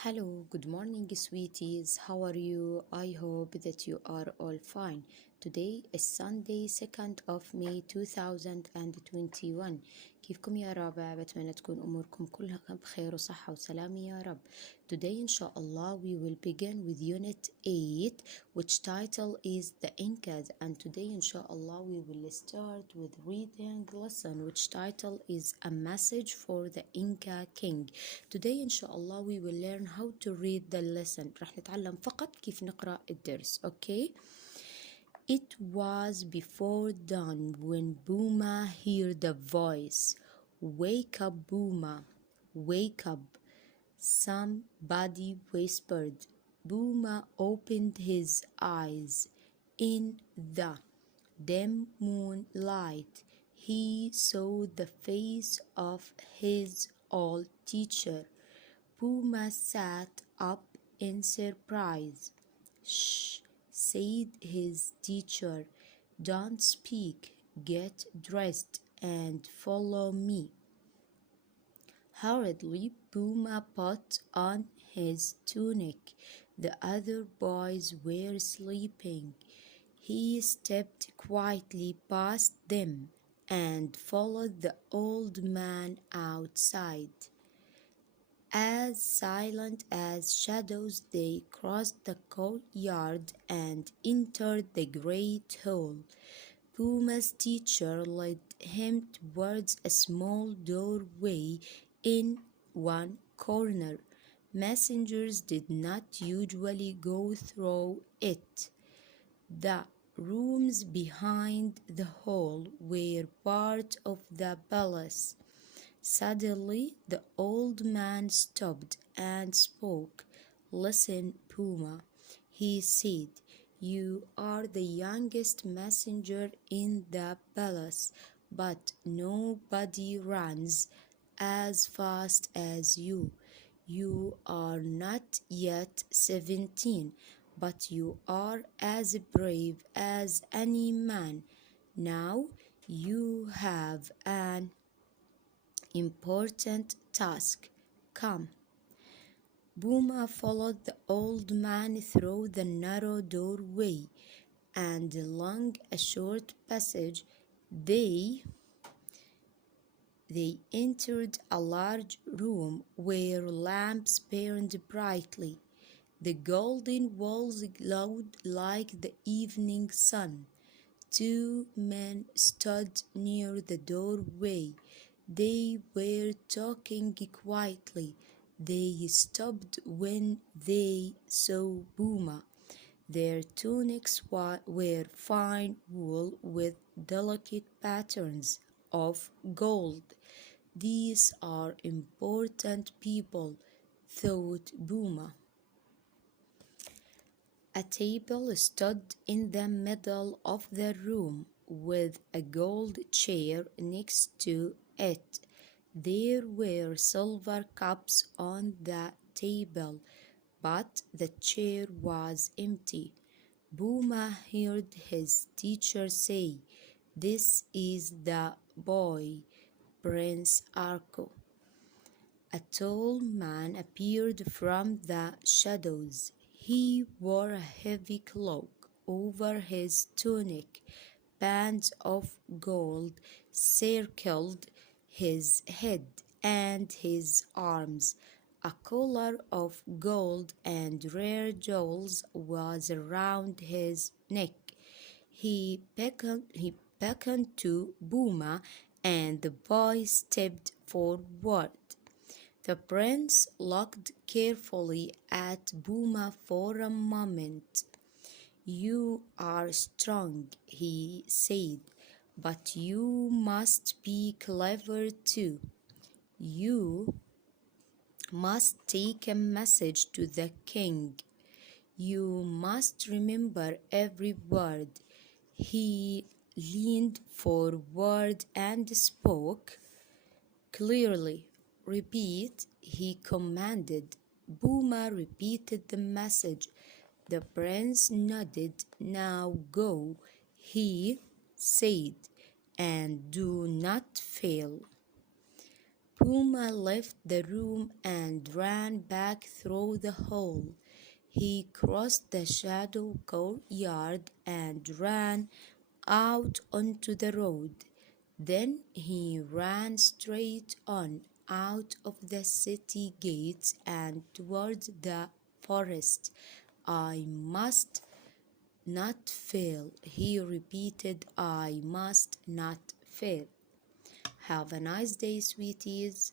Hello, good morning, sweeties. How are you? I hope that you are all fine. Today is Sunday 2nd of May 2021. كيفكم يا رب؟ بتمنى تكون أموركم كلها بخير وصحة وسلامة يا رب. Today إن شاء الله we will begin with Unit 8 which title is The Incas, and today إن شاء الله we will start with reading lesson which title is A Message for the Inca King. Today إن شاء الله we will learn how to read the lesson. راح نتعلم فقط كيف نقرأ الدرس. Okay? It was before dawn when Booma heard a voice. Wake up, Booma. Wake up. Somebody whispered. Booma opened his eyes. In the dim moonlight, he saw the face of his old teacher. Booma sat up in surprise. Shh, said his teacher. Don't speak. Get dressed and follow me. Hurriedly, Booma put on his tunic. The other boys were sleeping. He stepped quietly past them and followed the old man outside. As silent as shadows, they crossed the courtyard and entered the great hall. Booma's teacher led him towards a small doorway in one corner. Messengers did not usually go through it. The rooms behind the hall were part of the palace. Suddenly, the old man stopped and spoke. Listen, Puma, he said. You are the youngest messenger in the palace, but nobody runs as fast as you. You are not yet 17, but you are as brave as any man. Now you have an important task. Come. Booma followed the old man through the narrow doorway, and along a short passage they entered a large room where lamps burned brightly. The golden walls glowed like the evening sun. Two men stood near the doorway. They were talking quietly. They stopped when they saw Booma. Their tunics were fine wool with delicate patterns of gold. These are important people, thought Booma. A table stood in the middle of the room with a gold chair next to it. There were silver cups on the table, but the chair was empty. Booma heard his teacher say, "This is the boy, Prince Arco." A tall man appeared from the shadows. He wore a heavy cloak over his tunic. Bands of gold circled his head and his arms. A collar of gold and rare jewels was around his neck. He beckoned to Booma, and the boy stepped forward. The prince looked carefully at Booma for a moment. "You are strong," he said, "but you must be clever too. You must take a message to the king. You must remember every word." He leaned forward and spoke clearly. "Repeat," he commanded. Booma repeated the message. The prince nodded. "Now go," he said, "and do not fail." Puma left the room and ran back through the hall. He crossed the shadow courtyard and ran out onto the road. Then he ran straight on out of the city gates and towards the forest. I must not fail, he repeated. I must not fail. Have a nice day, sweeties.